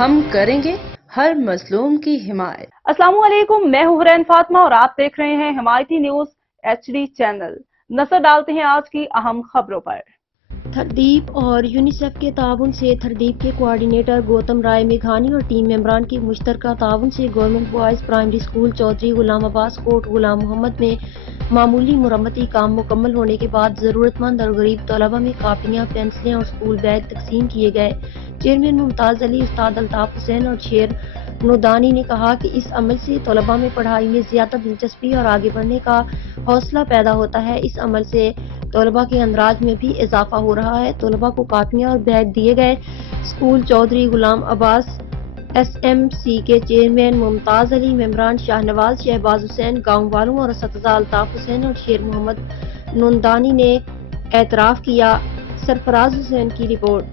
ہم کریں گے ہر مظلوم کی حمایت۔ السلام علیکم، میں ہوں حرین فاطمہ اور آپ دیکھ رہے ہیں حمایتی نیوز HD چینل۔ نظر ڈالتے ہیں آج کی اہم خبروں پر۔ تھردیپ اور یونیسیف کے تعاون سے تھردیپ کے کوآرڈینیٹر گوتم رائے میگھانی اور ٹیم ممبران کی مشترکہ تعاون سے government boys primary school Chaudhry Ghulam Abbas کوٹ غلام محمد میں معمولی مرمتی کام مکمل ہونے کے بعد ضرورت مند اور غریب طلبہ میں کاپیاں، پینسلیں اور اسکول بیگ تقسیم کیے گئے۔ چیئرمین ممتاز علی، استاد الطاف حسین اور شیر نودانی نے کہا کہ اس عمل سے طلبہ میں پڑھائی میں زیادہ دلچسپی اور آگے بڑھنے کا حوصلہ پیدا ہوتا ہے۔ اس عمل سے طلبہ کے اندراج میں بھی اضافہ ہو رہا ہے۔ طلبہ کو کاپیاں اور بیگ دیے گئے۔ اسکول چودھری غلام عباس SMC کے چیئرمین ممتاز علی، ممبران شاہ نواز، شہباز حسین، گاؤں والوں اور اساتذہ الطاف حسین اور شیر محمد نوندانی نے اعتراف کیا۔ سرفراز حسین کی رپورٹ۔